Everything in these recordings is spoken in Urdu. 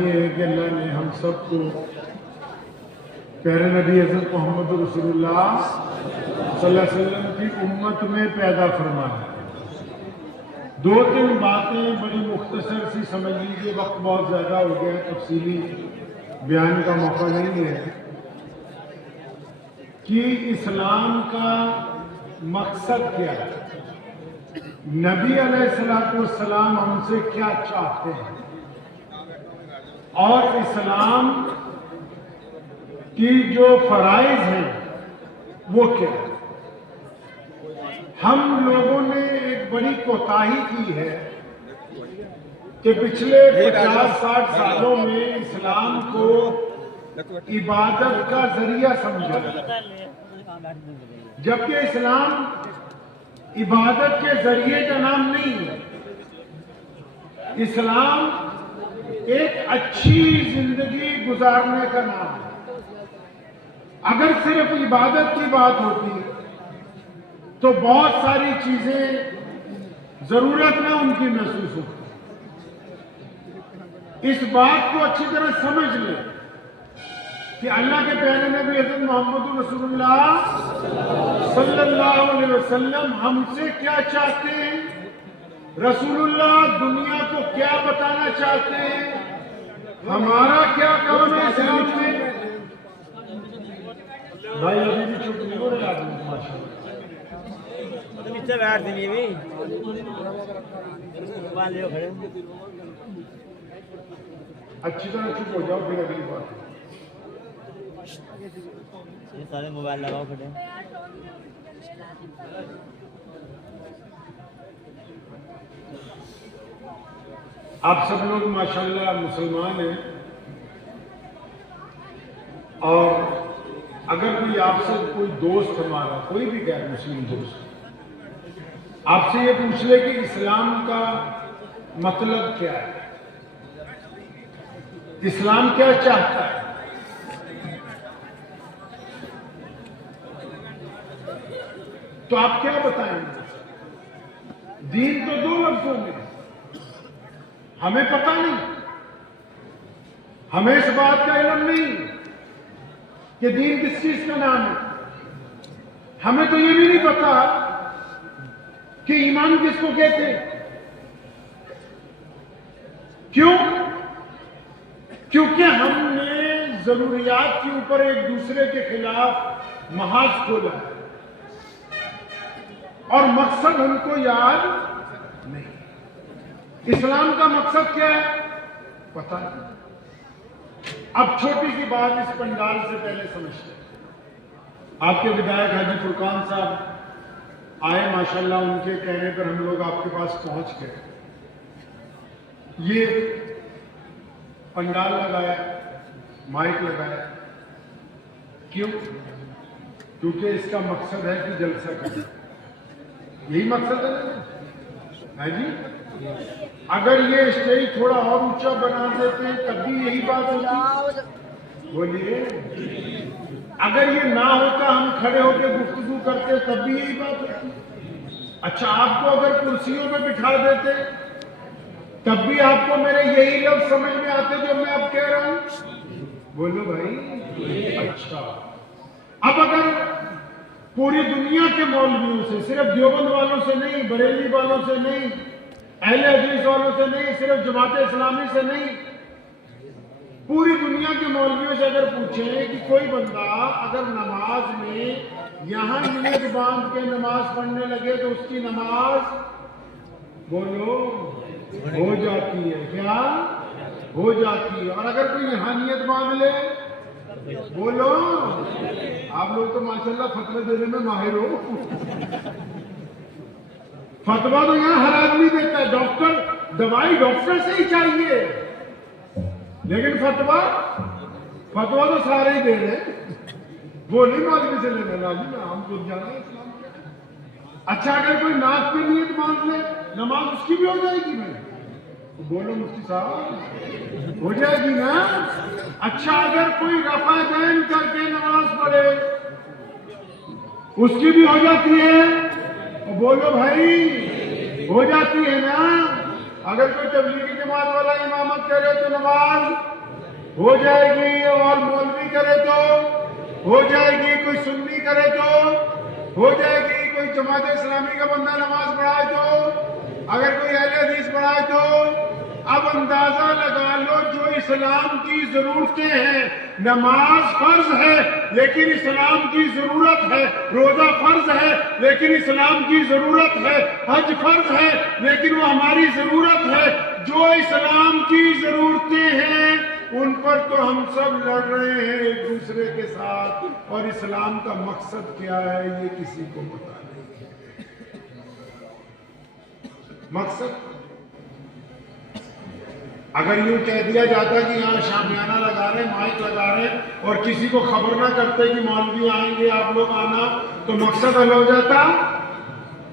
مہربانی ہے کہ اللہ نے ہم سب کو پیارے نبی حضرت محمد رسول اللہ صلی اللہ علیہ وسلم کی امت میں پیدا فرمایا۔ دو تین باتیں بڑی مختصر سی سمجھ لیجیے، وقت بہت زیادہ ہو گیا ہے، تفصیلی بیان کا موقع نہیں ہے کہ اسلام کا مقصد کیا ہے، نبی علیہ السلام ہم سے کیا چاہتے ہیں، اور اسلام کی جو فرائض ہیں وہ کیا ہے۔ ہم لوگوں نے ایک بڑی کوتاہی کی ہے کہ پچھلے 50-60 سالوں میں اسلام کو عبادت کا ذریعہ سمجھا، جبکہ اسلام عبادت کے ذریعے کا نام نہیں ہے۔ اسلام ایک اچھی زندگی گزارنے کا نام ہے۔ اگر صرف عبادت کی بات ہوتی تو بہت ساری چیزیں ضرورت نہ ان کی محسوس ہوتی۔ اس بات کو اچھی طرح سمجھ لیں کہ اللہ کے پیارے نبی حضرت محمد رسول اللہ صلی اللہ علیہ وسلم ہم سے کیا چاہتے ہیں، رسول اللہ دنیا کو کیا بتانا چاہتے ہیں، ہمارا کیا کام ہے اسلام میں۔ بھائی ابھی بھی چپ نہیں ہو رہے آپ لوگ، ماشاءاللہ اچھی طرح چپ ہو جاؤ، پھر اگلی بات۔ سارے موبائل لگاؤ کھڑے۔ آپ سب لوگ ماشاءاللہ مسلمان ہیں، اور اگر کوئی آپ سے کوئی دوست ہمارا، کوئی بھی غیر مسلم دوست آپ سے یہ پوچھ لے کہ اسلام کا مطلب کیا ہے، اسلام کیا چاہتا ہے، تو آپ کیا بتائیں گے؟ دین تو دو لفظوں میں، ہمیں پتہ نہیں، ہمیں اس بات کا علم نہیں کہ دین کس چیز کا نام ہے۔ ہمیں تو یہ بھی نہیں پتا کہ ایمان کس کو کہتے ہیں۔ کیوں؟ کیونکہ ہم نے ضروریات کے اوپر ایک دوسرے کے خلاف محاذ کھولا ہے، اور مقصد ہم کو یاد نہیں۔ اسلام کا مقصد کیا ہے پتہ نہیں۔ اب چھوٹی سی بات اس پنڈال سے پہلے سمجھتے ہیں۔ آپ کے ودایک حاجی فرقان صاحب آئے، ماشاءاللہ ان کے کہنے پر ہم لوگ آپ کے پاس پہنچ گئے۔ یہ پنڈال لگایا، مائک لگایا، کیوں؟ کیونکہ اس کا مقصد ہے کہ جلسہ کرنا، یہی مقصد ہے نا جی۔ اگر یہ اسٹیج تھوڑا اور اونچا بنا دیتے ہیں تب بھی یہی بات ہوتی، بولیے۔ اگر یہ نہ ہوتا، ہم کھڑے ہو کے گفتگو کرتے تب بھی یہی بات ہوتی۔ اچھا، آپ کو اگر کرسیوں پہ بٹھا دیتے تب بھی آپ کو میرے یہی لفظ سمجھ میں آتے جو میں اب کہہ رہا ہوں، بولو بھائی۔ اچھا، اب اگر پوری دنیا کے مولویوں سے، صرف دیوبند والوں سے نہیں، بریلوی والوں سے نہیں، اہل حدیث والوں سے نہیں، صرف جماعت اسلامی سے نہیں، پوری دنیا کے مولویوں سے اگر پوچھیں کہ کوئی بندہ اگر نماز میں یہاں منٹ باندھ کے نماز پڑھنے لگے تو اس کی نماز، بولو، ہو جاتی ہے، کیا ہو جاتی ہے؟ اور اگر کوئی یہاں نیت باندھ لے، بولو، آپ لوگ تو ماشاءاللہ فتوی دینے میں ماہر ہو۔ فتویٰ تو یہاں ہر آدمی دیتا ہے، ڈاکٹر، دوائی ڈاکٹر سے ہی چاہیے، لیکن فتویٰ تو سارے ہی دے رہے، وہ نہیں مولوی سے لینا، لازم ہے، ہم خود جانا ہے اسلام کیا۔ اچھا، اگر کوئی ناک پہ نیت باندھ لے، نماز اس کی بھی ہو جائے گی بھائی؟ بولو مفتی صاحب، ہو جائے گی نا؟ اچھا، اگر کوئی رفع دین کر کے نماز پڑھے اس کی بھی ہو جاتی ہے؟ بولو بھائی، ہو جاتی ہے نا؟ اگر کوئی تبلیغی جماعت والا امامت کرے تو نماز ہو جائے گی، اور مولوی کرے تو ہو جائے گی، کوئی سنی کرے تو ہو جائے گی، کوئی جماعت اسلامی کا بندہ نماز پڑھائے تو، اگر کوئی اہل حدیث پڑھائے تو۔ اب اندازہ لگا لو، جو اسلام کی ضرورتیں ہیں، نماز فرض ہے لیکن اسلام کی ضرورت ہے، روزہ فرض ہے لیکن اسلام کی ضرورت ہے، حج فرض ہے لیکن وہ ہماری ضرورت ہے، جو اسلام کی ضرورتیں ہیں ان پر تو ہم سب لڑ رہے ہیں ایک دوسرے کے ساتھ، اور اسلام کا مقصد کیا ہے یہ کسی کو پتہ نہیں ہے۔ مقصد اگر یوں کہہ دیا جاتا کہ یہاں شامیانہ لگا رہے، مائک لگا رہے، اور کسی کو خبر نہ کرتے کہ مولوی آئیں گے آپ لوگ آنا، تو مقصد حل ہو جاتا؟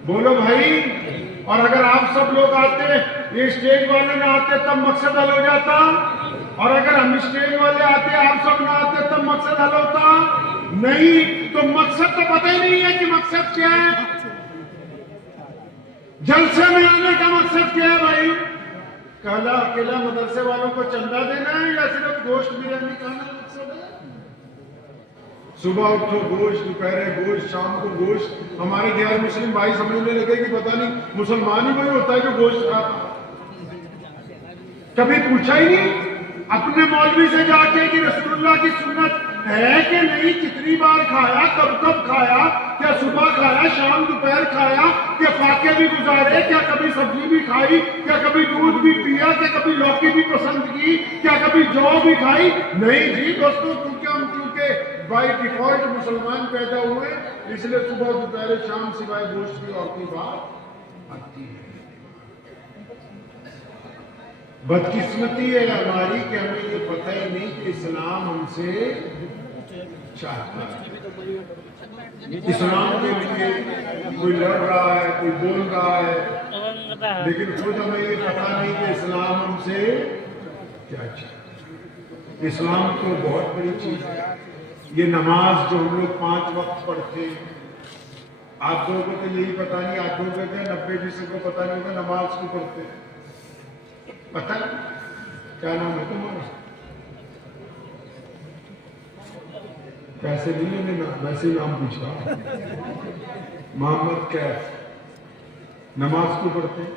بولو بھائی۔ اور اگر آپ سب لوگ آتے، یہ اسٹیج والے نہ آتے، تب مقصد حل ہو جاتا؟ اور اگر ہم اسٹیج والے آتے، آپ سب نہ آتے، تب مقصد حل ہوتا؟ نہیں۔ تو مقصد تو پتہ ہی نہیں ہے کہ مقصد کیا ہے۔ جلسے میں آنے کا مقصد کیا ہے بھائی؟ اکیلا مدرسے والوں کو چندہ دینا ہے یا صرف گوشت بریانی کھانا مقصد ہے؟ صبح اٹھو گوشت، دوپہرے گوشت، شام کو گوشت۔ ہمارے غیر مسلم بھائی سمجھنے لگے کہ پتہ نہیں مسلمان ہی کوئی ہوتا ہے جو گوشت کھاتا۔ کبھی پوچھا ہی نہیں اپنے مولوی سے جا کے کہ رسول اللہ کی سنت ہے کہ نہیں، کتنی بار کھایا، کب کب کھایا، کیا صبح کھایا، شام دوپہر کھایا، کیا فاقے بھی گزارے، کیا کبھی سبزی بھی کھائی، کیا کبھی دودھ بھی پیا، کیا کبھی لوکی بھی پسند کی، کیا کبھی جو بھی کھائی؟ نہیں جی دوستو، کیونکہ ہم بائی ڈیفالٹ مسلمان پیدا ہوئے، اس لیے صبح دوپہر شام سوائے گوشت کی اور کوئی بات آتی ہے۔ بدقسمتی ہے ہماری کہ ہمیں یہ پتہ ہی نہیں کہ اسلام ہم سے چاہتا ہے۔ اسلام کے لیے کوئی لڑ رہا ہے، کوئی بول رہا ہے، لیکن خود ہمیں یہ پتہ نہیں کہ اسلام ہم سے کیا چاہتا ہے۔ اسلام تو بہت بڑی چیز ہے۔ یہ نماز جو ہم لوگ 5 وقت پڑھتے ہیں، آپ لوگوں کو تو یہی پتہ نہیں، آپ لوگوں کو 90% کو پتہ نہیں ہوگا نماز کو پڑھتے ہیں۔ پتہ کیا نام ہے تمہارا؟ پیسے نہیں لینے، ویسے نام پوچھا۔ محمد کیف۔ نماز کو پڑھتے ہیں؟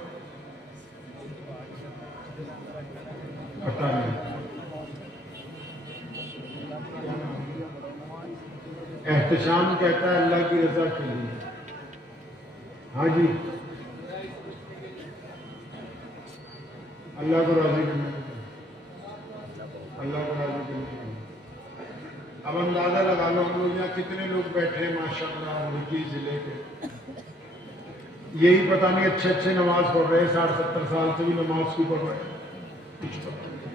پتہ نہیں۔ احتشام کہتا ہے اللہ کی رضا کے لیے۔ ہاں جی، اللہ کو راضی کرنے کے لیے، اللہ کو راضی کرنے کے لیے۔ اب اندازہ لگا لو ہم لوگ یہاں کتنے لوگ بیٹھے ہیں ماشاءاللہ ملکی ضلع کے، یہی پتہ نہیں اچھے نماز پڑھ رہے ہیں، 60-70 سال سے بھی نماز کو پڑھ رہے ہیں، کچھ پتہ نہیں۔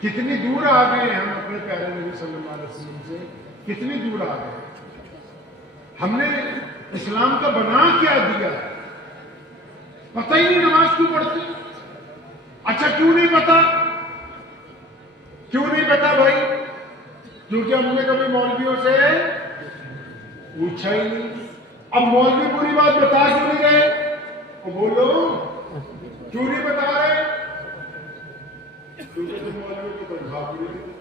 کتنی دور آ گئے ہم اپنے پیارے نبی صلی اللہ علیہ وسلم سے، کتنی دور آ گئے۔ ہم نے اسلام کا بنا کیا دیا، پتہ ہی نہیں نماز کیوں پڑھتے۔ اچھا کیوں نہیں پتا؟ کیوں نہیں پتا بھائی؟ کیونکہ ہم نے کبھی مولویوں سے پوچھا ہی نہیں۔ اب مولوی پوری بات بتا کیوں نہیں رہے؟ وہ بولو کیوں نہیں بتا رہے؟ کیونکہ تم مولوی کی تنخواہ پوری نہیں۔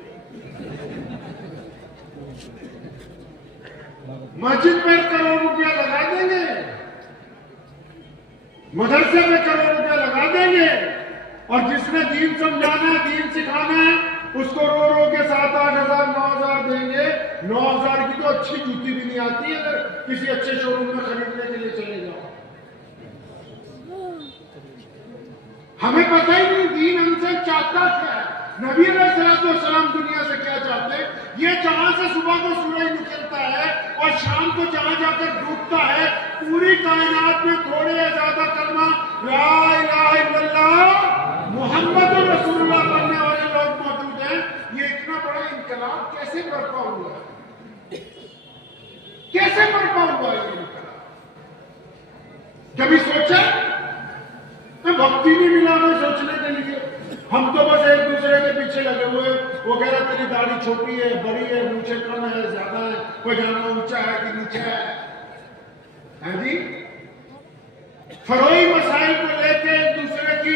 مسجد میں کروڑ روپیہ لگا دیں گے، مدرسے میں کروڑ روپیہ لگا دیں گے، اور جس نے دین سمجھانا ہے، دین سکھانا ہے، اس کو رو رو کے 7-8 ہزار 9 ہزار دیں گے۔ 9 ہزار کی تو اچھی جوتی بھی نہیں آتی ہے اگر کسی اچھے شو روم میں خریدنے کے لیے چلے جاؤ۔ ہمیں پتہ ہی نہیں دین ہم سے چاہتا کیا ہے، نبی علیہ السلام دنیا سے کیا چاہتے ہیں۔ یہ جہاں سے صبح کو سورج نکلتا ہے اور شام کو جہاں جا کر ڈوبتا ہے، پوری کائنات میں تھوڑے یا زیادہ کلمہ لا الہ الا اللہ محمد رسول اللہ پڑھنے والے لوگ موجود ہیں۔ یہ اتنا بڑا انقلاب کیسے برپا ہوا ہے؟ کیسے برپا ہوا ہے یہ انقلاب؟ کبھی سوچا؟ وقت ہی نہیں ملا ہمیں سوچنے کے لیے۔ ہم تو بس ایک دوسرے کے پیچھے لگے ہوئے، وہ کہہ رہا تیری داڑھی چھوٹی ہے، بڑی ہے، مونچھیں کم ہے، زیادہ ہے، پاجامہ اونچا ہے کہ نیچا ہے۔ ہاں جی، فروئی مسائل کو لے کے ایک دوسرے کی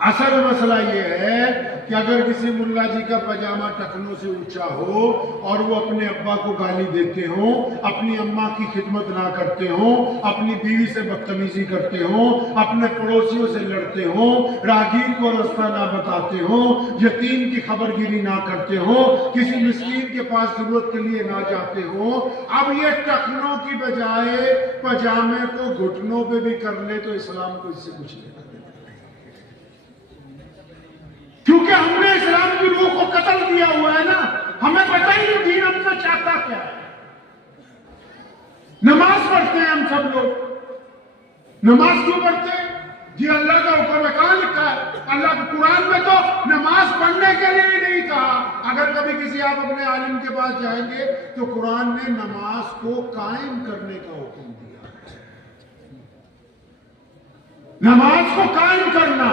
اصل مسئلہ یہ ہے کہ اگر کسی ملا جی کا پاجامہ ٹخنوں سے اونچا ہو اور وہ اپنے ابا کو گالی دیتے ہوں، اپنی اماں کی خدمت نہ کرتے ہوں، اپنی بیوی سے بدتمیزی کرتے ہوں، اپنے پڑوسیوں سے لڑتے ہوں، راہگیر کو راستہ نہ بتاتے ہوں، یتیم کی خبر گیری نہ کرتے ہوں، کسی مسکین کے پاس ضرورت کے لیے نہ جاتے ہوں، اب یہ ٹخنوں کی بجائے پاجامے کو گھٹنوں پہ بھی کر لے تو اسلام کو اس سے کچھ نہیں کرے، کیونکہ ہم نے اسلام کی روح کو قتل کیا ہوا ہے نا، ہمیں پتہ ہی نہیں دین ہم سے چاہتا کیا ہے۔ نماز پڑھتے ہیں ہم سب لوگ، نماز کیوں پڑھتے ہیں؟ جی اللہ کا حکم ہے، کہاں لکھا ہے؟ اللہ کے قرآن میں تو نماز پڑھنے کے لیے ہی نہیں کہا۔ اگر کبھی کسی آپ اپنے عالم کے پاس جائیں گے تو قرآن نے نماز کو قائم کرنے کا حکم دیا، نماز کو قائم کرنا۔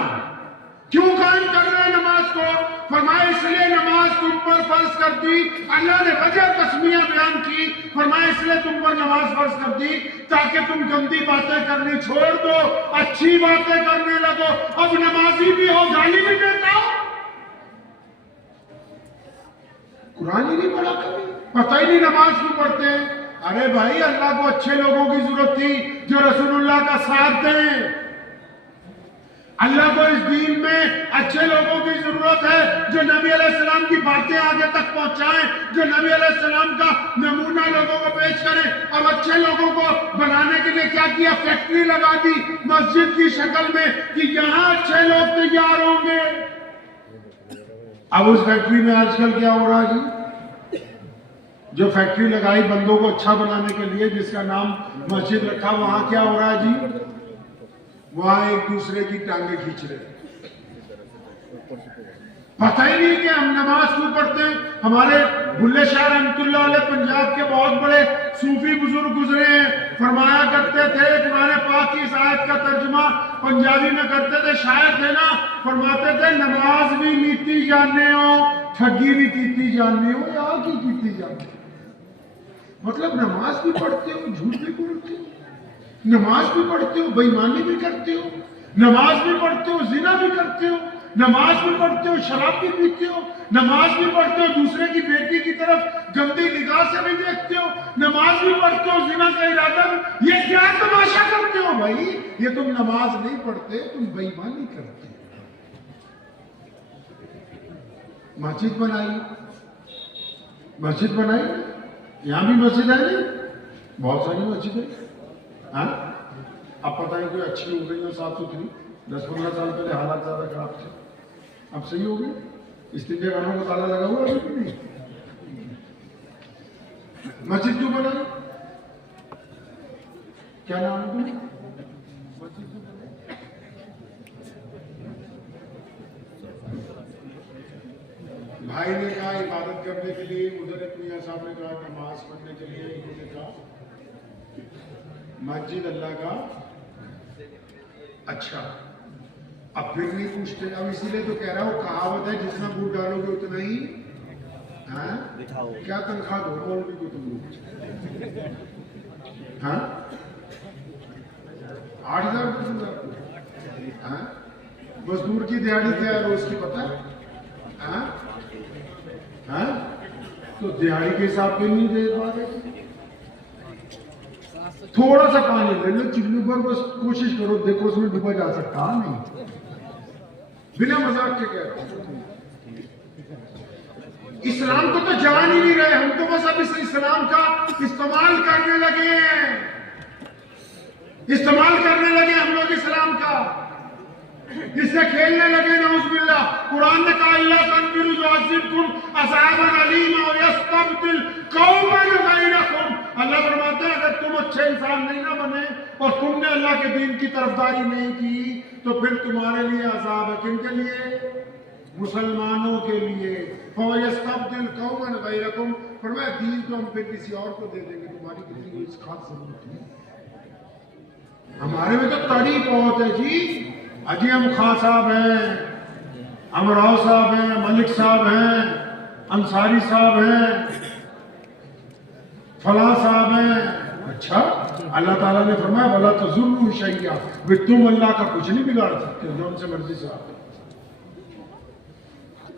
کیوں قائم کر رہے ہیں نماز کو؟ فرمایا اس لیے نماز تم پر فرض کر دی، اللہ نے وجہ تسمیہ بیان کی، فرمایا اس لیے تم پر نماز فرض کر دی تاکہ تم گندی باتیں کرنی چھوڑ دو، اچھی باتیں کرنے لگو۔ اب نمازی بھی ہو، گالی بھی دیتا ہو، قرآن ہی نہیں پڑھا کبھی، پتہ ہی نہیں نماز کیوں پڑھتے ہیں۔ ارے بھائی اللہ کو اچھے لوگوں کی ضرورت تھی جو رسول اللہ کا ساتھ دیں، اللہ کو اس دین میں اچھے لوگوں کی ضرورت ہے جو نبی علیہ السلام کی باتیں آگے تک پہنچائیں، جو نبی علیہ السلام کا نمونہ لوگوں کو پیش کریں۔ اب اچھے لوگوں کو بنانے کے لیے کیا کیا؟ فیکٹری لگا دی مسجد کی شکل میں کہ یہاں اچھے لوگ تیار ہوں گے۔ اب اس فیکٹری میں آج کل کیا ہو رہا جی؟ جو فیکٹری لگائی بندوں کو اچھا بنانے کے لیے، جس کا نام مسجد رکھا، وہاں کیا ہو رہا ہے جی؟ وہاں ایک دوسرے کی ٹانگیں کھینچ رہے ہیں۔ پتہ ہی نہیں کہ ہم نماز کیوں پڑھتے ہیں۔ ہمارے بھلے شاہ رحمۃ اللہ علیہ پنجاب کے بہت بڑے صوفی بزرگ گزرے ہیں، فرمایا کرتے تھے، قرآن پاک کی اس آیت کا ترجمہ پنجابی میں کرتے تھے، شاعر تھے نا، فرماتے تھے نماز بھی نیتی جاننے ہو، ٹھگی بھی کیتی جاننے ہو، یا کی کیتی جاننے ہو۔ مطلب نماز بھی پڑھتے ہو، جھوٹ بھی بولتے ہو، نماز بھی پڑھتے ہو، بے ایمانی بھی کرتے ہو، نماز بھی پڑھتے ہو، زنا بھی کرتے ہو، نماز بھی پڑھتے ہو، شراب بھی پیتے ہو، نماز بھی پڑھتے ہو، دوسرے کی بیٹی کی طرف گندی نگاہ سے بھی دیکھتے ہو، نماز بھی پڑھتے ہو، زنا کا ارادہ بھی۔ یہ کیا تماشا کرتے ہو بھائی؟ یہ تم نماز نہیں پڑھتے، تم بے ایمانی کرتے ہو۔ مسجد بنائی، مسجد بنائی، یہاں بھی مسجد ہے نا، بہت ساری مسجد ہے۔ ہاں اب پتہ نہیں کوئی اچھی ہو گئی ہو، صاف ستھری، 10-15 سال پہلے حالات زیادہ خراب تھے، اب صحیح ہو گئی۔ استنجے خانوں کو تالا لگا ہوا ہے کہ نہیں؟ مسجد کیوں بنائی؟ کیا نام ہے؟ مسجد کیوں بنائی؟ بھائی نے کہا عبادت کرنے کے لیے، ادھر میاں صاحب نے کہا نماز پڑھنے کے لیے، انہوں نے کہا مسجد اللہ کا اچھا۔ اب پھر نہیں پوچھتے، اب اسی لیے تو کہہ رہا ہوں، کہاوت ہے جتنا بوٹ ڈالو گے اتنا ہی کیا تنخواہ دو مولوی کو تم لوگ؟ ہاں 8,000 مزدور کی دیہاڑی کیا ہے روز کی پتہ ہے؟ تو دیہاڑی کے حساب کے نہیں دے پا رہے۔ تھوڑا سا پانی لے لو چلو پر، بس کوشش کرو دیکھو اس میں ڈوبا جا سکتا نہیں، بنا مذاق کے کہہ رہا ہوں۔ اسلام کو تو جان ہی نہیں رہے، ہم تو بس اب اس اسلام کا استعمال کرنے لگے ہیں، استعمال کرنے لگے ہم لوگ اسلام کا، اس سے کھیلنے لگے نعوذ باللہ۔ قرآن نے کہا اللہ تنفروا يعذبكم عذابا علیما ويستبدل قوما غیرکم۔ اللہ فرماتا ہے اگر تم اچھے انسان نہیں نہ بنے اور تم نے اللہ کے دین کی طرفداری نہیں کی تو پھر تمہارے لیے عذاب ہے۔ کن کے لیے؟ مسلمانوں کے لیے۔ فَوَيَسْتَبْدِلْ قَوْمًا غَيْرَكُمْ، فرمایا دین تو ہم پھر کسی اور کو دے دیں گے، تمہاری کسی کو اس خاص ضرورت نہیں۔ ہمارے میں تو تعریف بہت ہے جی، اجی ہم خان صاحب ہیں، امراؤ صاحب ہیں، ملک صاحب ہیں، انصاری صاحب ہیں، فلاں صاحب ہیں۔ اچھا اللہ تعالیٰ نے فرمایا وَلَا تَضُرُّوا شَيْئًا، تم اللہ کا کچھ نہیں بگاڑ سکتے جو ان سے مرضی سے آتے۔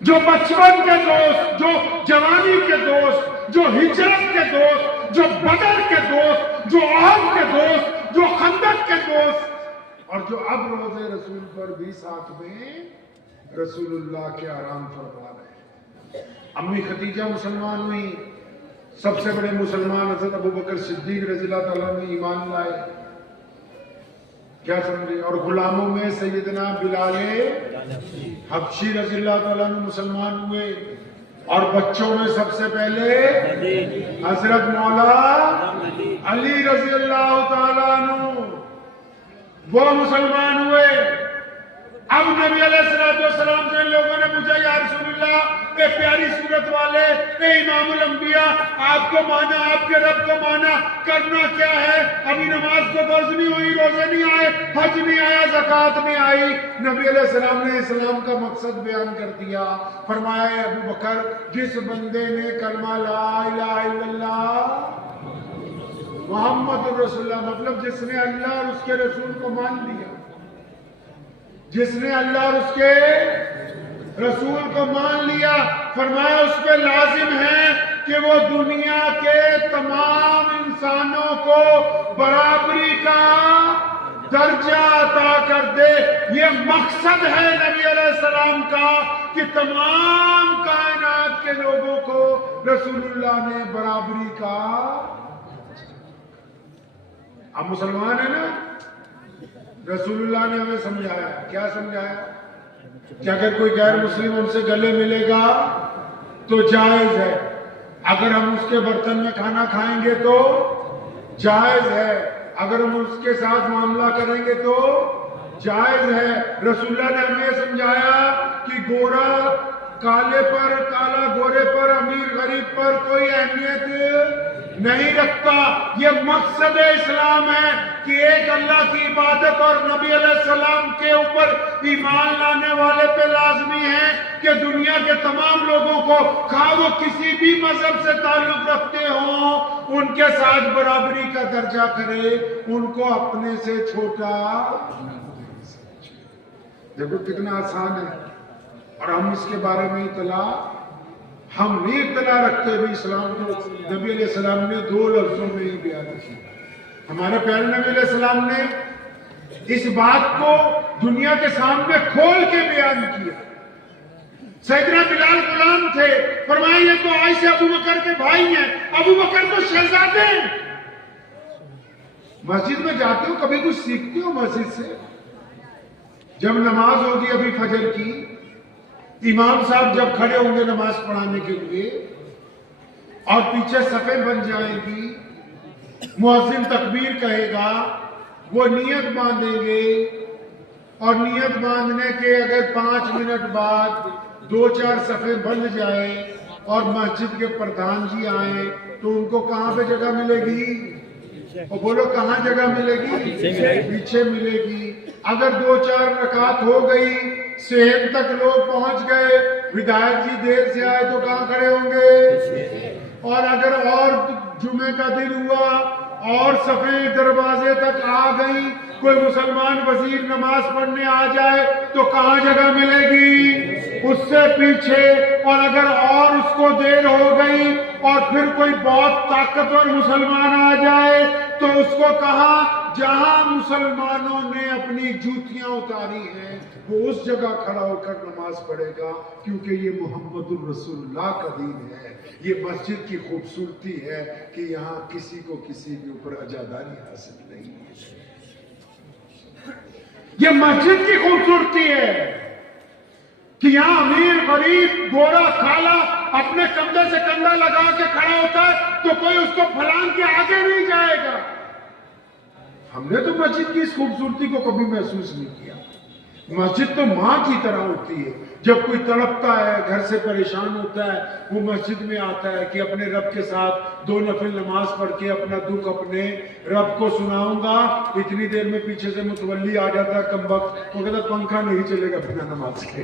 جو بچپن کے دوست، جو جوانی کے دوست، جو ہجرت کے دوست، جو بدر کے دوست، جو احد کے دوست، جو خندق کے دوست، اور جو اب روزے رسول پر بھی ساتھ میں رسول اللہ کے آرام فرما رہے ہیں۔ امی خدیجہ مسلمان ہوئی، سب سے بڑے مسلمان حضرت ابو بکر صدیق رضی اللہ تعالیٰ نے ایمان لائے، کیا سمجھے؟ اور غلاموں میں سیدنا بلال حبشی رضی اللہ تعالیٰ نے مسلمان ہوئے، اور بچوں میں سب سے پہلے حضرت مولا علی رضی اللہ تعالیٰ عنہ وہ مسلمان ہوئے۔ اب نبی علیہ السلام سے لوگوں نے پوچھا یا رسول اللہ، اے پیاری صورت والے، اے امام الانبیاء، آپ کو مانا، آپ کے رب کو مانا، کرنا کیا ہے؟ ابھی نماز کو فرض نہیں ہوئی، روزے نہیں آئے، حج نہیں آیا، زکوٰۃ نہیں آئی۔ نبی علیہ السلام نے اسلام کا مقصد بیان کر دیا، فرمایا اے ابو بکر، جس بندے نے کلمہ لا الہ الا اللہ محمد رسول اللہ، مطلب جس نے اللہ اور اس کے رسول کو مان لیا، جس نے اللہ اور اس کے رسول کو مان لیا، فرمایا اس پہ لازم ہے کہ وہ دنیا کے تمام انسانوں کو برابری کا درجہ عطا کر دے۔ یہ مقصد ہے نبی علیہ السلام کا کہ تمام کائنات کے لوگوں کو رسول اللہ نے برابری کا، اب مسلمان ہے نا، رسول اللہ نے ہمیں سمجھایا، کیا سمجھایا؟ کہ اگر کوئی غیر مسلم ہم سے گلے ملے گا تو جائز ہے، اگر ہم اس کے برتن میں کھانا کھائیں گے تو جائز ہے، اگر ہم اس کے ساتھ معاملہ کریں گے تو جائز ہے۔ رسول اللہ نے ہمیں سمجھایا کہ گورا کالے پر، کالا گورے پر، امیر غریب پر کوئی اہمیت نہیں رکھتا۔ یہ مقصد اسلام ہے کہ ایک اللہ کی عبادت اور نبی علیہ السلام کے اوپر ایمان لانے والے پہ لازمی ہے کہ دنیا کے تمام لوگوں کو، خواہ وہ کسی بھی مذہب سے تعلق رکھتے ہوں، ان کے ساتھ برابری کا درجہ کرے، ان کو اپنے سے چھوٹا۔ دیکھو کتنا آسان ہے، اور ہم اس کے بارے میں ہم نہیں اطلاع رکھتے بھی۔ اسلام کو نبی علیہ السلام نے 2 لفظوں میں ہی بیان کیا۔ ہمارے پیارے نبی علیہ السلام نے اس بات کو دنیا کے سامنے کھول کے بیان کیا۔ سیدنا بلال غلام تھے، فرمایا یہ تو عائشہ ابو بکر کے بھائی ہیں، ابو بکر تو شہزادے ہیں۔ مسجد میں جاتے ہو، کبھی کچھ سیکھتے ہو مسجد سے؟ جب نماز ہوگی ابھی فجر کی، امام صاحب جب کھڑے ہوں گے نماز پڑھانے کے لیے اور پیچھے صفیں بن جائیں گی، مؤذن تکبیر کہے گا، وہ نیت باندھیں گے، اور نیت باندھنے کے اگر 5 منٹ بعد 2-4 صفیں بن جائیں اور مسجد کے پردھان جی آئیں تو ان کو کہاں پہ جگہ ملے گی؟ اور بولو کہاں جگہ ملے گی؟ پیچھے ملے گی۔ اگر 2-4 رکعت ہو گئی، صحن تک لوگ پہنچ گئے، ودایت جی دیر سے آئے تو کہاں کھڑے ہوں گے؟ اور اگر اور جمعے کا دن ہوا اور صفیں دروازے تک آ گئی، کوئی مسلمان وزیر نماز پڑھنے آ جائے تو کہاں جگہ ملے گی؟ اس سے پیچھے۔ اور اگر اور اس کو دیر ہو گئی اور پھر کوئی بہت طاقتور مسلمان آ جائے تو اس کو کہاں؟ جہاں مسلمانوں نے اپنی جوتیاں اتاری ہیں وہ اس جگہ کھڑا ہو کر نماز پڑھے گا، کیونکہ یہ محمد الرسول اللہ کا دین ہے۔ یہ مسجد کی خوبصورتی ہے کہ یہاں کسی کو کسی کے اوپر عزاداری حاصل نہیں ہے۔ یہ مسجد کی خوبصورتی ہے کہ یہاں امیر غریب گورا کالا اپنے کندھے سے کندھا لگا کے کھڑا ہوتا ہے تو کوئی اس کو پھلانگ کے آگے نہیں جائے گا۔ ہم نے تو مسجد کی اس خوبصورتی کو کبھی محسوس نہیں کیا۔ مسجد تو ماں کی طرح ہوتی ہے۔ جب کوئی تڑپتا ہے، گھر سے پریشان ہوتا ہے، وہ مسجد میں آتا ہے کہ اپنے رب کے ساتھ 2 نفل نماز پڑھ کے اپنا دکھ اپنے رب کو سناؤں گا۔ اتنی دیر میں پیچھے سے متولی آ جاتا ہے کمبخت، وہ کہتا ہے پنکھا نہیں چلے گا بنا نماز کے۔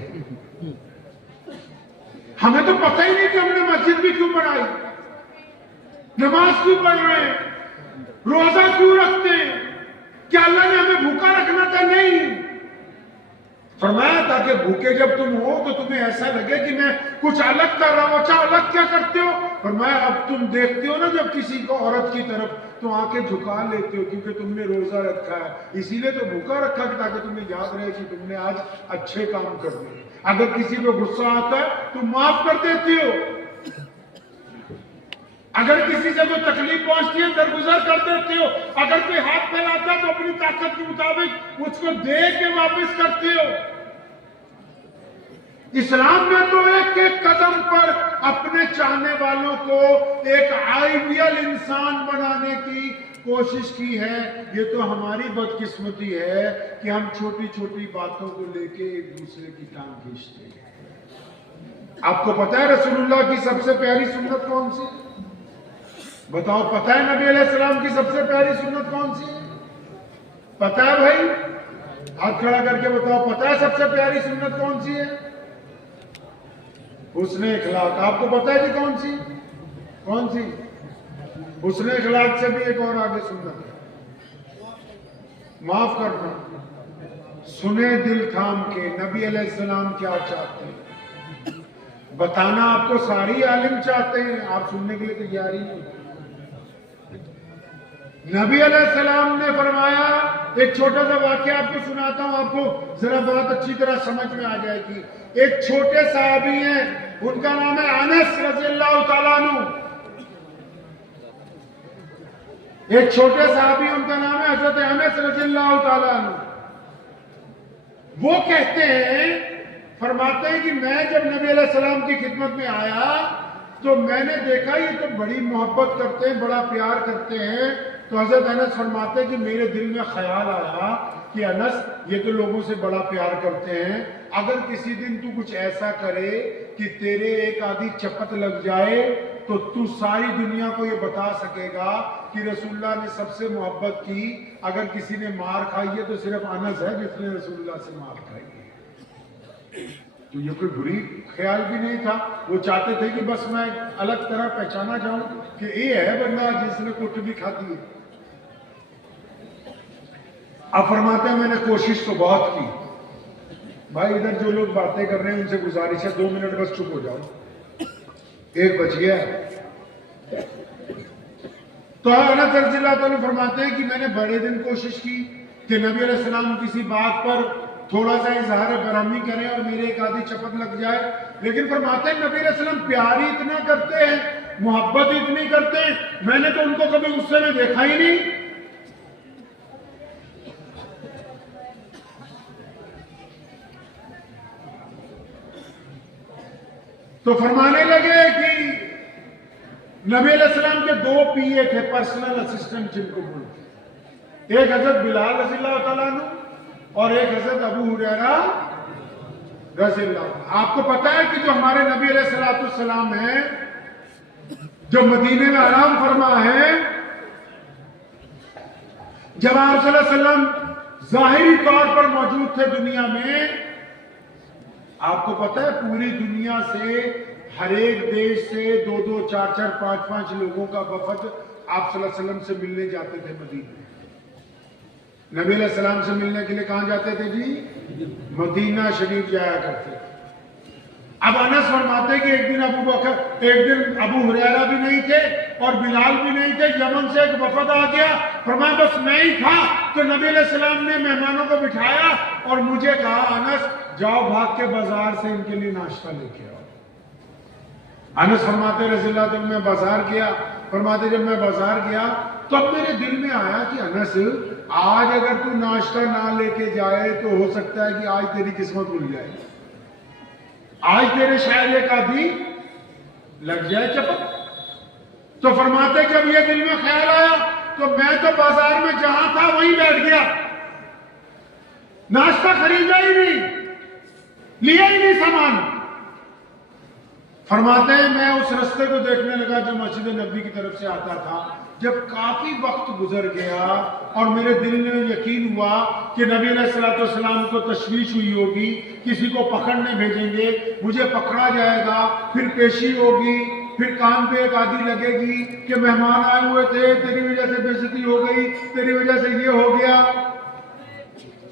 ہمیں تو پتہ ہی نہیں کہ ہم نے مسجد بھی کیوں بنائی، نماز کیوں پڑھ رہے ہیں، روزہ کیوں رکھتے ہیں؟ کیا اللہ نے ہمیں بھوکا رکھنا تھا؟ نہیں، فرمایا تاکہ بھوکے جب تم ہو تو تمہیں ایسا لگے کہ میں کچھ الگ کر رہا ہوں. اچھا الگ کیا کرتے ہو؟ فرمایا اب تم دیکھتے ہو نا جب کسی کو عورت کی طرف تو آنکھیں جھکا لیتے ہو کیونکہ تم نے روزہ رکھا ہے, اسی لیے تو بھوکا رکھا کہ تاکہ تمہیں یاد رہے کہ تم نے آج اچھے کام کر دیے. اگر کسی پہ غصہ آتا ہے تو معاف کر دیتی ہو, اگر کسی سے کوئی تکلیف پہنچتی ہے درگزر کر دیتے ہو, اگر کوئی ہاتھ پھیلاتا ہے تو اپنی طاقت کے مطابق اس کو دے کے واپس کرتے ہو. اسلام میں تو ایک ایک قدم پر اپنے چاہنے والوں کو ایک آئیڈیل انسان بنانے کی کوشش کی ہے. یہ تو ہماری بدقسمتی ہے کہ ہم چھوٹی چھوٹی باتوں کو لے کے ایک دوسرے کی ٹانگ کھینچتے ہیں. آپ کو پتا ہے رسول اللہ کی سب سے پیاری سنت کون سی؟ بتاؤ, پتہ ہے نبی علیہ السلام کی سب سے پیاری سنت کون سی ہے؟ پتہ ہے بھائی؟ ہاتھ کھڑا کر کے بتاؤ, پتہ ہے سب سے پیاری سنت کون سی ہے؟ حسن اخلاق. آپ کو پتہ ہے کہ کون سی؟ کون سی؟ حسن اخلاق سے بھی ایک اور آگے سنت ہے, معاف کرنا. سنے دل تھام کے نبی علیہ السلام کیا چاہتے ہیں, بتانا آپ کو ساری عالم چاہتے ہیں, آپ سننے کے لیے تیار ہی نہیں. نبی علیہ السلام نے فرمایا, ایک چھوٹا سا واقعہ آپ کو سناتا ہوں, آپ کو ذرا بات اچھی طرح سمجھ میں آ جائے گی. ایک چھوٹے صحابی ہیں, ان کا نام ہے انس رضی اللہ تعالیٰ عنہ. ایک چھوٹے صحابی, ان کا نام ہے حضرت انس رضی اللہ تعالیٰ عنہ. وہ کہتے ہیں, فرماتے ہیں کہ میں جب نبی علیہ السلام کی خدمت میں آیا تو میں نے دیکھا یہ تو بڑی محبت کرتے ہیں, بڑا پیار کرتے ہیں. تو حضرت انس فرماتے ہیں کہ میرے دل میں خیال آیا کہ انس یہ تو لوگوں سے بڑا پیار کرتے ہیں, اگر کسی دن تو کچھ ایسا کرے کہ تیرے ایک آدھی چپت لگ جائے تو تو ساری دنیا کو یہ بتا سکے گا کہ رسول اللہ نے سب سے محبت کی. اگر کسی نے مار کھائی ہے تو صرف انس ہے جس نے رسول اللہ سے مار کھائی ہے. تو یہ کوئی بری خیال بھی نہیں تھا, وہ چاہتے تھے کہ بس میں الگ طرح پہچانا جاؤں کہ یہ ہے بندہ جس نے کٹ بھی کھاتی ہے. اب فرماتے ہیں میں نے کوشش تو بہت کی. بھائی ادھر جو لوگ باتیں کر رہے ہیں ان سے گزارش ہے 2 منٹ بس چپ ہو جاؤ, 1 بج گیا. تو انس رضی اللہ تعالیٰ فرماتے ہیں کہ میں نے بڑے دن کوشش کی کہ نبی علیہ السلام کسی بات پر تھوڑا سا اظہار برہمی کریں اور میرے ایک آدھی چپت لگ جائے, لیکن فرماتے ہیں نبی علیہ السلام پیار ہی اتنا کرتے ہیں, محبت ہی اتنی کرتے ہیں, میں نے تو ان کو کبھی غصے میں دیکھا ہی نہیں. تو فرمانے لگے کہ نبی علیہ السلام کے 2 پی اے تھے, پرسنل اسسٹنٹ جن کو بولتے, ایک حضرت بلال رضی اللہ تعالیٰ عنہ اور ایک حضرت ابو ہریرہ رضی اللہ عنہ. آپ کو پتا ہے کہ جو ہمارے نبی علیہ السلام ہیں, جو مدینے میں آرام فرما ہے, جب آپ صلی اللہ علیہ وسلم ظاہری طور پر موجود تھے دنیا میں, آپ کو پتا ہے پوری دنیا سے ہر ایک دیش سے 2-2, 4-4, 5-5 لوگوں کا وفد آپ صلی اللہ علیہ وسلم سے ملنے جاتے تھے مدینے. نبی علیہ السلام سے ملنے کے لیے کہاں جاتے تھے جی؟ مدینہ شریف جایا کرتے تھے. اب انس فرماتے ہیں کہ ایک دن ابو ہریرہ بھی نہیں تھے اور بلال بھی نہیں تھے, یمن سے ایک وفد آ گیا, فرمایا بس میں ہی تھا. تو نبی علیہ السلام نے مہمانوں کو بٹھایا اور مجھے کہا انس جاؤ بھاگ کے بازار سے ان کے لیے ناشتہ لے کے آؤ. انس فرماتے رضی اللہ عنہ میں بازار گیا, فرماتے جب میں بازار گیا تو اب میرے دل میں آیا کہ انس آج اگر تو ناشتہ نہ لے کے جائے تو ہو سکتا ہے کہ آج تیری قسمت کھل جائے, آج تیرے شاید ایک آدھی لگ جائے چپت. تو فرماتے جب یہ دل میں خیال آیا تو میں تو بازار میں جہاں تھا وہیں بیٹھ گیا, ناشتہ خریدا ہی نہیں, لیا ہی نہیں سامان. فرماتے ہیں میں اس رستے کو دیکھنے لگا جو مسجد نبوی کی طرف سے آتا تھا. جب کافی وقت گزر گیا اور میرے دل میں یقین ہوا کہ نبی علیہ السلام کو تشویش ہوئی ہوگی, کسی کو پکڑنے بھیجیں گے, مجھے پکڑا جائے گا, پھر پیشی ہوگی, پھر کان پہ ایک آدھی لگے گی کہ مہمان آئے ہوئے تھے, تیری وجہ سے بے عزتی ہو گئی, تیری وجہ سے یہ ہو گیا.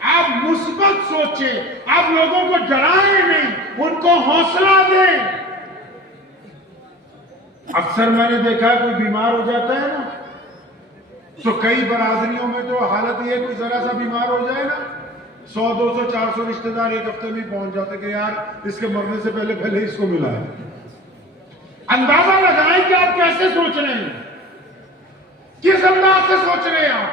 آپ مثبت سوچیں، آپ لوگوں کو ڈرائیں نہیں، ان کو حوصلہ دیں۔ اکثر میں نے دیکھا کوئی بیمار ہو جاتا ہے نا تو کئی برادریوں میں تو حالت یہ ہے کوئی ذرا سا بیمار ہو جائے نا 100 200 400 رشتہ دار ایک ہفتے میں پہنچ جاتے کہ یار اس کے مرنے سے پہلے اس کو ملا ہے۔ اندازہ لگائیں کہ آپ کیسے سوچ رہے ہیں، کس انداز سے سوچ رہے ہیں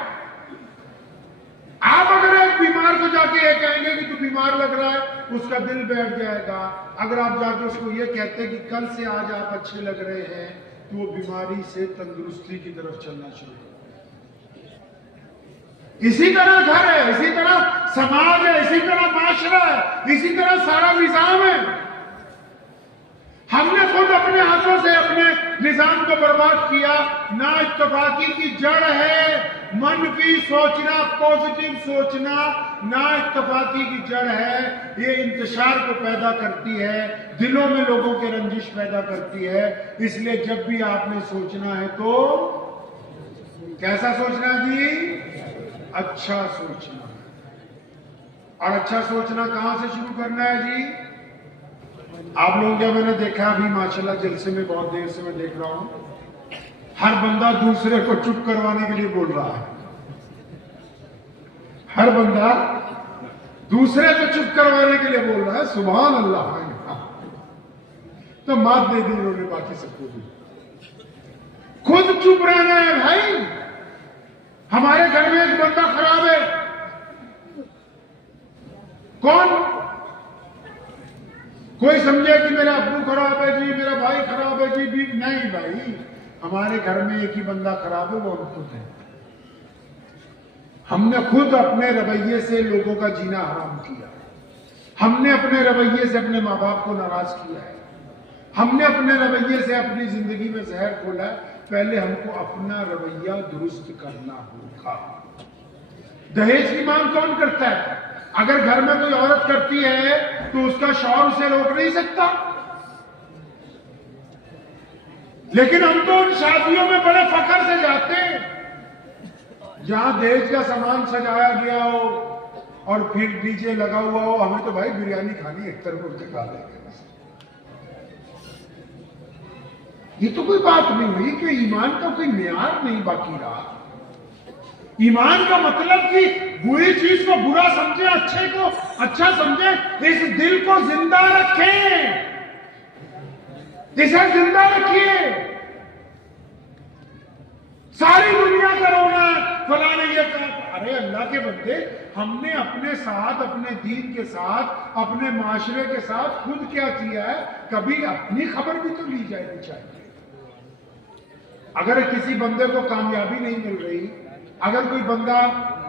آپ اگر ایک بیمار کو جا کے یہ کہیں گے کہ تو بیمار لگ رہا ہے، اس کا دل بیٹھ جائے گا۔ اگر آپ جا کے اس کو یہ کہتے ہیں کہ کل سے آج آپ اچھے لگ رہے ہیں تو وہ بیماری سے تندرستی کی طرف چلنا شروع کر۔ اسی طرح گھر ہے، اسی طرح سماج ہے، اسی طرح معاشرہ ہے، اسی طرح سارا نظام ہے۔ ہم نے خود اپنے ہاتھوں سے اپنے نظام کو برباد کیا۔ نا اتفاقی کی جڑ ہے منفی سوچنا، پوزیٹو سوچنا نا اتفاقی کی جڑ ہے۔ یہ انتشار کو پیدا کرتی ہے، دلوں میں لوگوں کے رنجش پیدا کرتی ہے۔ اس لیے جب بھی آپ نے سوچنا ہے تو کیسا سوچنا ہے جی؟ اچھا سوچنا ہے۔ اور اچھا سوچنا کہاں سے شروع کرنا ہے جی؟ آپ لوگوں کیا میں نے دیکھا ابھی ماشاءاللہ جلسے میں بہت دیر سے میں دیکھ رہا ہوں، ہر بندہ دوسرے کو چپ کروانے کے لیے بول رہا ہے۔ ہر بندہ دوسرے کو چپ کروانے کے لیے بول رہا ہے۔ سبحان اللہ۔ تو مات دے دی انہوں نے باقی سب کو بھی۔ خود چپ رہنا ہے بھائی۔ ہمارے گھر میں ایک بندہ خراب ہے، کون؟ کوئی سمجھے کہ میرا ابو خراب ہے جی، میرا بھائی خراب ہے جی، نہیں بھائی، ہمارے گھر میں ایک ہی بندہ خراب ہے، وہ ہم خود ہیں۔ ہم نے خود اپنے رویے سے لوگوں کا جینا حرام کیا، ہم نے اپنے رویے سے اپنے ماں باپ کو ناراض کیا ہے، ہم نے اپنے رویے سے اپنی زندگی میں زہر کھولا ہے۔ پہلے ہم کو اپنا رویہ درست کرنا ہوگا۔ دہیج کی مانگ کون کرتا ہے؟ اگر گھر میں کوئی عورت کرتی ہے تو اس کا شوہر اسے روک نہیں سکتا، لیکن ہم تو ان شادیوں میں بڑے فخر سے جاتے ہیں جہاں دہیج کا سامان سجایا گیا ہو اور پھر ڈی جے لگا ہوا ہو۔ ہمیں تو بھائی بریانی کھانی ہے، بول کے کھا لیں گے۔ یہ تو کوئی بات نہیں ہوئی کہ ایمان کا کوئی معیار نہیں باقی رہا۔ ایمان کا مطلب کہ بری چیز کو برا سمجھیں، اچھے کو اچھا سمجھیں، اس دل کو زندہ رکھیں، اسے زندہ رکھیے۔ ساری دنیا کا رونا فلاں نے یہ کہا، ارے اللہ کے بندے، ہم نے اپنے ساتھ، اپنے دین کے ساتھ، اپنے معاشرے کے ساتھ خود کیا کیا ہے؟ کبھی اپنی خبر بھی تو لی جائے چاہیے۔ اگر کسی بندے کو کامیابی نہیں مل رہی، اگر کوئی بندہ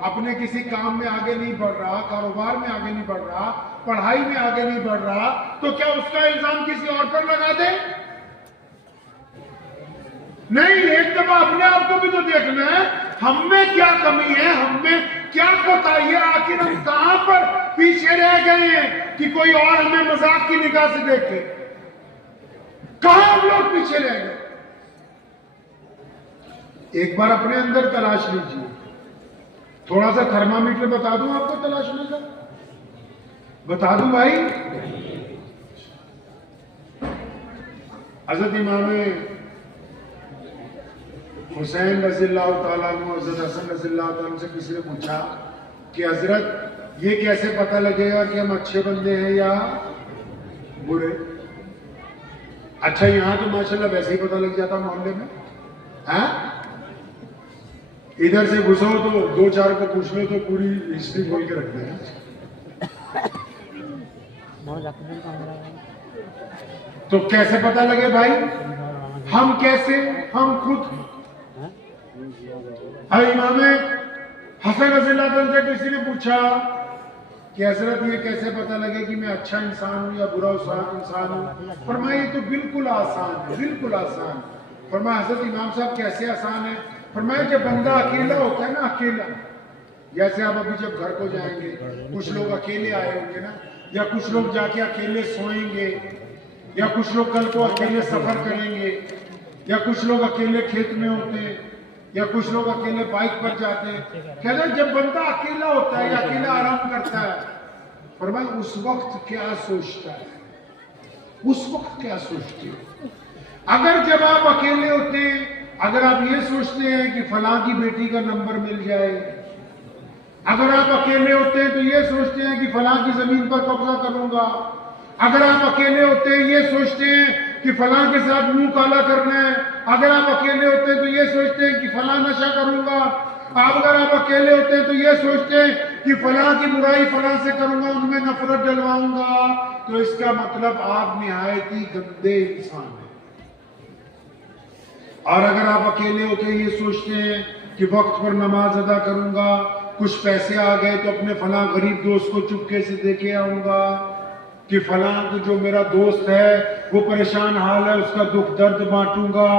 اپنے کسی کام میں آگے نہیں بڑھ رہا، کاروبار میں آگے نہیں بڑھ رہا، پڑھائی میں آگے نہیں بڑھ رہا، تو کیا اس کا الزام کسی اور پر لگا دے؟ نہیں، ایک دفعہ اپنے آپ کو بھی تو دیکھنا ہے، ہم میں کیا کمی ہے، ہم میں کیا کوتاہی ہے، آخر ہم کہاں پر پیچھے رہ گئے ہیں کہ کوئی اور ہمیں مذاق کی نگاہ سے دیکھے؟ کہاں ہم لوگ پیچھے رہ گئے؟ ایک بار اپنے اندر تلاش لیجیے۔ تھوڑا سا تھرمامیٹر بتا دوں آپ کو تلاشنے کا؟ بتا دوں بھائی؟ حضرت امام حسین رضی اللہ تعالیٰ عنہ، حضرت حسن رضی اللہ تعالیٰ عنہ سے کسی نے پوچھا کہ حضرت یہ کیسے پتہ لگے گا کہ ہم اچھے بندے ہیں یا برے؟ اچھا یہاں تو ماشاءاللہ ویسے ہی پتہ لگ جاتا محلے میں، ہاں؟ ادھر سے گھسو تو دو چار کو پوچھ لو تو پوری ہسٹری کھول کے رکھتے ہیں۔ تو کیسے پتہ لگے بھائی؟ ہم کیسے؟ ہم خود۔ امام حسن رضی اللہ عنہ سے کسی نے پوچھا کہ حضرت یہ کیسے پتہ لگے کہ میں اچھا انسان ہوں یا برا انسان ہوں؟ فرمایا یہ تو بالکل آسان ہے، بالکل آسان۔ فرمایا حضرت امام صاحب کیسے آسان ہے؟ فرمایا کہ بندہ اکیلا ہوتا ہے نا، اکیلا، جیسے آپ ابھی جب گھر کو جائیں گے کچھ لوگ اکیلے آئے ہوں گے نا، یا کچھ لوگ جا کے اکیلے سوئیں گے، یا کچھ لوگ کل کو اکیلے سفر کریں گے، یا کچھ لوگ اکیلے کھیت میں ہوتے ہیں، یا کچھ لوگ اکیلے بائک پر جاتے ہیں. کہتے ہیں جب بندہ اکیلا ہوتا ہے یا اکیلا آرام کرتا ہے، فرمایا اس وقت کیا سوچتا ہے، اس وقت کیا سوچتے ہو؟ اگر جب آپ اکیلے ہوتے ہیں، اگر آپ یہ سوچتے ہیں کہ فلاں کی بیٹی کا نمبر مل جائے، اگر آپ اکیلے ہوتے ہیں تو یہ سوچتے ہیں کہ فلاں کی زمین پر قبضہ کروں گا، اگر آپ اکیلے ہوتے ہیں یہ سوچتے ہیں کہ فلاں کے ساتھ منہ کالا کرنا ہے، اگر آپ اکیلے ہوتے ہیں تو یہ سوچتے ہیں کہ فلاں نشہ کروں گا، اگر آپ اکیلے ہوتے ہیں تو یہ سوچتے ہیں کہ فلاں کی برائی فلاں سے کروں گا، ان میں نفرت ڈلواؤں گا. تو اس کا مطلب آپ نہایت ہی گندے انسان ہیں. اور اگر آپ اکیلے ہوتے ہیں یہ سوچتے ہیں کہ وقت پر نماز ادا کروں گا، کچھ پیسے آ گئے تو اپنے فلاں غریب دوست کو چپکے سے دے کے آؤں گا، کہ فلاں جو میرا دوست ہے وہ پریشان حال ہے اس کا دکھ درد بانٹوں گا،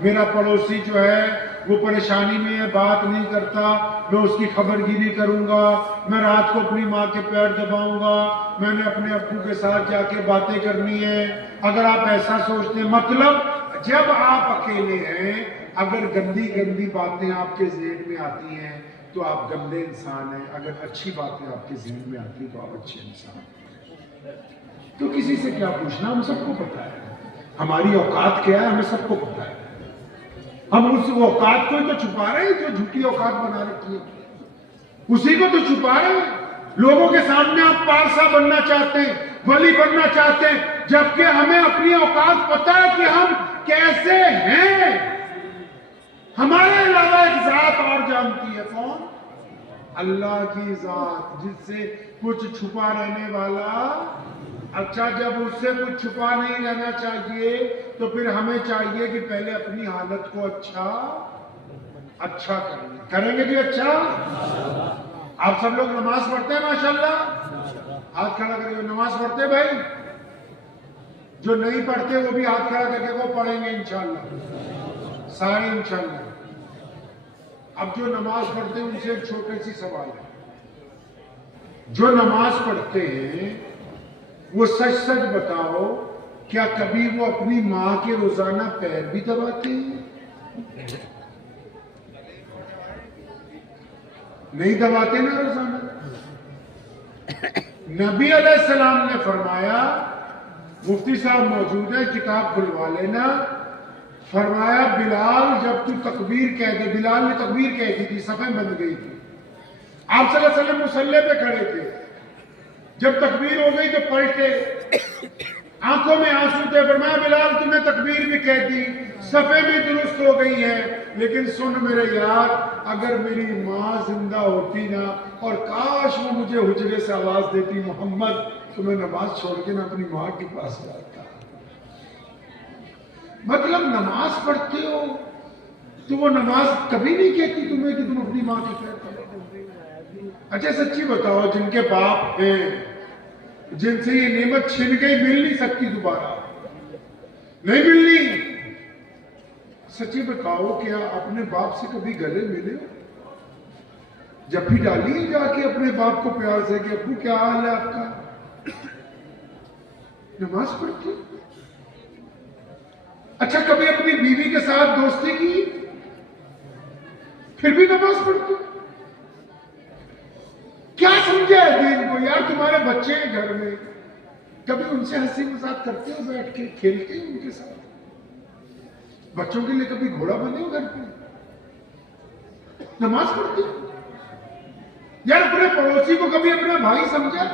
میرا پڑوسی جو ہے وہ پریشانی میں ہے بات نہیں کرتا، میں اس کی خبر گیری کروں گا، میں رات کو اپنی ماں کے پیر دباؤں گا، میں نے اپنے ابو کے ساتھ جا کے باتیں کرنی ہے. اگر آپ ایسا سوچتے ہیں، مطلب جب آپ اکیلے ہیں اگر گندی گندی باتیں آپ کے ذہن میں آتی ہیں تو آپ گندے انسان ہیں، اگر اچھی باتیں آپ کے ذہن میں آتی تو آپ اچھے انسان ہیں. تو کسی سے کیا پوچھنا، ہم سب کو پتا ہے ہماری اوقات کیا ہے، ہمیں سب کو پتا ہے. ہم اس اوقات کو تو چھپا رہے ہیں جو جھوٹی اوقات بنا رکھی ہے، اسی کو تو چھپا رہے ہیں. لوگوں کے سامنے آپ پارسا بننا چاہتے ہیں، ولی بننا چاہتے ہیں، جبکہ ہمیں اپنی اوقات پتا ہے کہ ہم کیسے ہیں. ہمارے علاوہ ایک ذات اور جانتی ہے، کون؟ اللہ کی ذات، جس سے کچھ چھپا رہنے والا. اچھا جب اس سے کچھ چھپا نہیں رہنا چاہیے تو پھر ہمیں چاہیے کہ پہلے اپنی حالت کو اچھا کریں گے جی. اچھا آپ سب لوگ نماز پڑھتے ہیں ماشاءاللہ؟ ہاتھ کھڑا کر کے نماز پڑھتے بھائی؟ جو نہیں پڑھتے وہ بھی ہاتھ کھڑا کر کے وہ پڑھیں گے انشاءاللہ سارے انشاءاللہ. اب جو نماز پڑھتے ہیں ان سے ایک چھوٹے سی سوال ہے. جو نماز پڑھتے ہیں وہ سچ سچ بتاؤ، کیا کبھی وہ اپنی ماں کے روزانہ پیر بھی دباتے ہیں؟ نہیں دباتے نا روزانہ. نبی علیہ السلام نے فرمایا، مفتی صاحب موجود ہے کتاب کھلوا لینا، فرمایا بلال جب تو تکبیر کہہ دے، بلال نے تکبیر کہہ دی تھی، صفیں بند گئی تھی، آپ صلی اللہ علیہ وسلم مصلی پہ کھڑے تھے، جب تکبیر ہو گئی تو پلٹے، آنکھوں میں آنسو تھے، فرمایا بلال تم نے تکبیر بھی کہہ دی، صفیں بھی درست ہو گئی ہیں، لیکن سن میرے یار، اگر میری ماں زندہ ہوتی نا اور کاش وہ مجھے حجرے سے آواز دیتی محمد، تو میں نماز چھوڑ کے نہ اپنی ماں کے پاس جاتا. مطلب نماز پڑھتے ہو تو وہ نماز کبھی نہیں کہتی تمہیں کہ تم اپنی ماں کی پیر کرو. اچھا سچی بتاؤ، جن کے باپ ہیں، جن سے یہ نعمت چھن گئی، مل نہیں سکتی دوبارہ، نہیں ملنی. سچی بتاؤ کیا اپنے باپ سے کبھی گلے ملے؟ جب بھی ڈالیے جا کے اپنے باپ کو پیار سے کہ ابو کیا حال ہے آپ کا. نماز پڑھتے ہو؟ اچھا کبھی اپنی بیوی کے ساتھ دوستی کی؟ پھر بھی نماز پڑھتے ہو؟ کیا سمجھا ہے دین کو یار؟ تمہارے بچے ہیں گھر میں، کبھی ان سے ہنسی مذاق کرتے ہو، بیٹھ کے کھیلتے ہو ان کے ساتھ؟ بچوں کے لیے کبھی گھوڑا بنے ہو گھر پہ؟ نماز پڑھتے ہو یار؟ اپنے پڑوسی کو کبھی اپنا بھائی سمجھا؟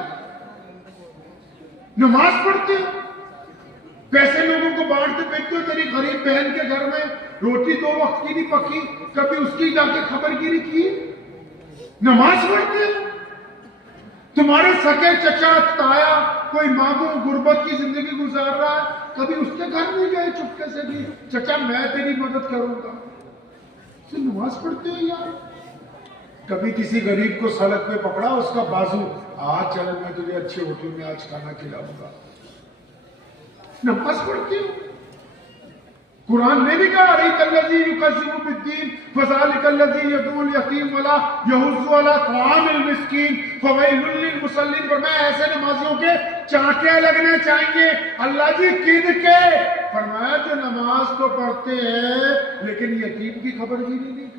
نماز پڑھتے ہو؟ پیسے لوگوں کو بانٹتے پھرتے ہو، تیری غریب بہن کے گھر میں روٹی 2 وقت کی نہیں پکی، کبھی اس کی جا کے خبر گیری کی؟ نماز پڑھتے ہو؟ تمہارے سکے چچا تایا کوئی ماموں غربت کی زندگی گزار رہا ہے، کبھی اس کے گھر نہیں گئے چپکے سے بھی چچا میں تیری مدد کروں گا؟ تو نماز پڑھتے ہو یار؟ کبھی کسی غریب کو سڑک پہ پکڑا، اس کا بازو، آج چل میں تجھے اچھے ہوٹل میں آج کھانا کھلاؤں گا. نماز پڑھتے ہو؟ قرآن نے بھی کہا اَرَأَيْتَ الَّذِي يُكَذِّبُ بِالدِّينِ فَذَلِكَ الَّذِي يَدُعُّ الْيَتِيمَ وَلَا يَحُضُّ عَلَىٰ طَعَامِ الْمِسْكِينِ فَوَيْلٌ لِّلْمُصَلِّينَ. فرمایا ایسے نمازیوں کے چانٹے لگنے چاہیے. اللہ جی کن کے؟ فرمایا جو نماز تو پڑھتے ہیں لیکن یتیم کی خبر بھی نہیں لیتے.